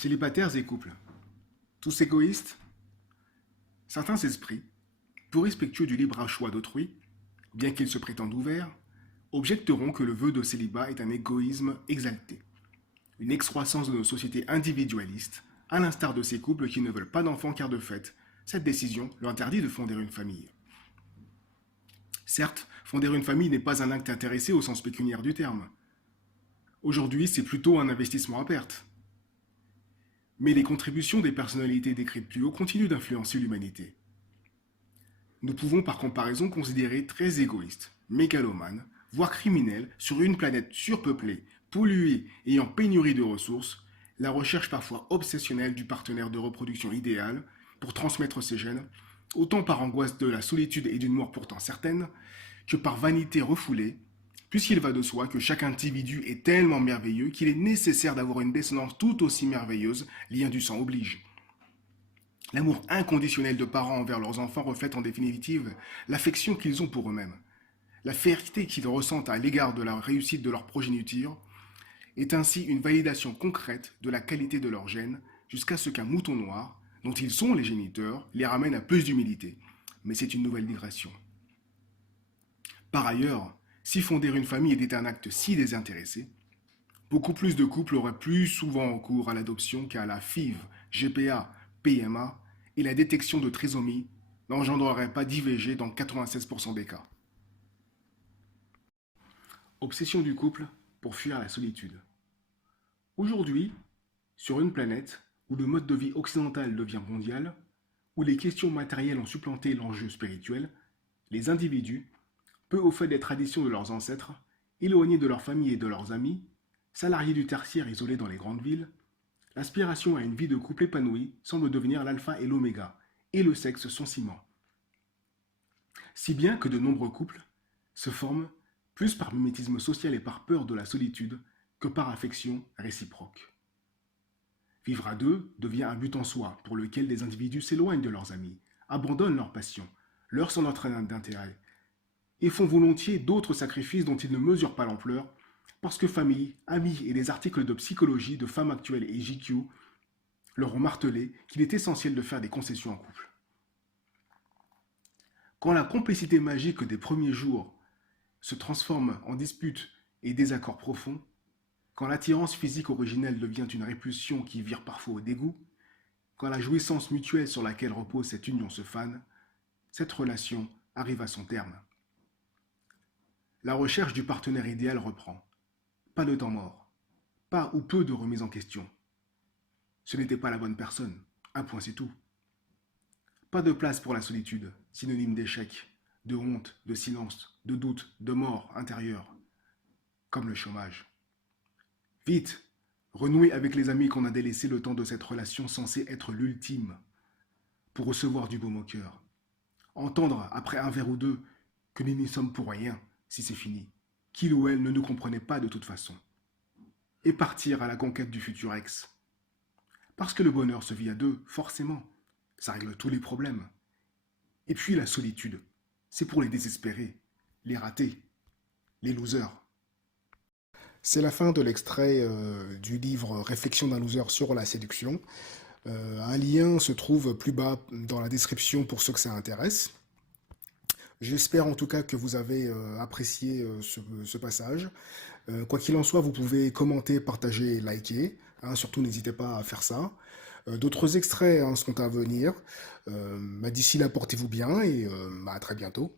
Célibataires et couples. Tous égoïstes? Certains esprits, peu respectueux du libre choix d'autrui, bien qu'ils se prétendent ouverts, objecteront que le vœu de célibat est un égoïsme exalté, une excroissance de nos sociétés individualistes, à l'instar de ces couples qui ne veulent pas d'enfants car de fait, cette décision leur interdit de fonder une famille. Certes, fonder une famille n'est pas un acte intéressé au sens pécuniaire du terme. Aujourd'hui, c'est plutôt un investissement à perte. Mais les contributions des personnalités décrites plus haut continuent d'influencer l'humanité. Nous pouvons par comparaison considérer très égoïste, mégalomane, voire criminel, sur une planète surpeuplée, polluée et en pénurie de ressources, la recherche parfois obsessionnelle du partenaire de reproduction idéal pour transmettre ses gènes, autant par angoisse de la solitude et d'une mort pourtant certaine, que par vanité refoulée, puisqu'il va de soi que chaque individu est tellement merveilleux qu'il est nécessaire d'avoir une descendance tout aussi merveilleuse, lien du sang oblige. L'amour inconditionnel de parents envers leurs enfants reflète en définitive l'affection qu'ils ont pour eux-mêmes. La fierté qu'ils ressentent à l'égard de la réussite de leur progéniture est ainsi une validation concrète de la qualité de leur gène jusqu'à ce qu'un mouton noir, dont ils sont les géniteurs, les ramène à plus d'humilité. Mais c'est une nouvelle digression. Par ailleurs, si fonder une famille était un acte si désintéressé, beaucoup plus de couples auraient plus souvent recours à l'adoption qu'à la FIV, GPA, PMA, et la détection de trisomie n'engendrerait pas d'IVG dans 96% des cas. Obsession du couple pour fuir la solitude. Aujourd'hui, sur une planète où le mode de vie occidental devient mondial, où les questions matérielles ont supplanté l'enjeu spirituel, les individus, peu au fait des traditions de leurs ancêtres, éloignés de leur famille et de leurs amis, salariés du tertiaire isolés dans les grandes villes, l'aspiration à une vie de couple épanouie semble devenir l'alpha et l'oméga, et le sexe son ciment. Si bien que de nombreux couples se forment plus par mimétisme social et par peur de la solitude que par affection réciproque. Vivre à deux devient un but en soi pour lequel des individus s'éloignent de leurs amis, abandonnent leurs passions, leur centre d'intérêt, et font volontiers d'autres sacrifices dont ils ne mesurent pas l'ampleur, parce que famille, amis et les articles de psychologie de Femmes Actuelles et JQ leur ont martelé qu'il est essentiel de faire des concessions en couple. Quand la complicité magique des premiers jours se transforme en dispute et désaccord profond, quand l'attirance physique originelle devient une répulsion qui vire parfois au dégoût, quand la jouissance mutuelle sur laquelle repose cette union se fane, cette relation arrive à son terme. La recherche du partenaire idéal reprend. Pas de temps mort, pas ou peu de remise en question. Ce n'était pas la bonne personne, un point c'est tout. Pas de place pour la solitude, synonyme d'échec, de honte, de silence, de doute, de mort intérieure, comme le chômage. Vite, renouer avec les amis qu'on a délaissés le temps de cette relation censée être l'ultime, pour recevoir du baume au cœur. Entendre, après un verre ou deux, que nous n'y sommes pour rien, si c'est fini, qu'il ou elle ne nous comprenait pas de toute façon. Et partir à la conquête du futur ex. Parce que le bonheur se vit à deux, forcément. Ça règle tous les problèmes. Et puis la solitude, c'est pour les désespérés, les ratés, les losers. C'est la fin de l'extrait du livre Réflexions d'un loser sur la séduction. Un lien se trouve plus bas dans la description pour ceux que ça intéresse. J'espère en tout cas que vous avez apprécié ce passage. Quoi qu'il en soit, vous pouvez commenter, partager, liker. Hein, surtout, n'hésitez pas à faire ça. D'autres extraits sont à venir. D'ici là, portez-vous bien et à très bientôt.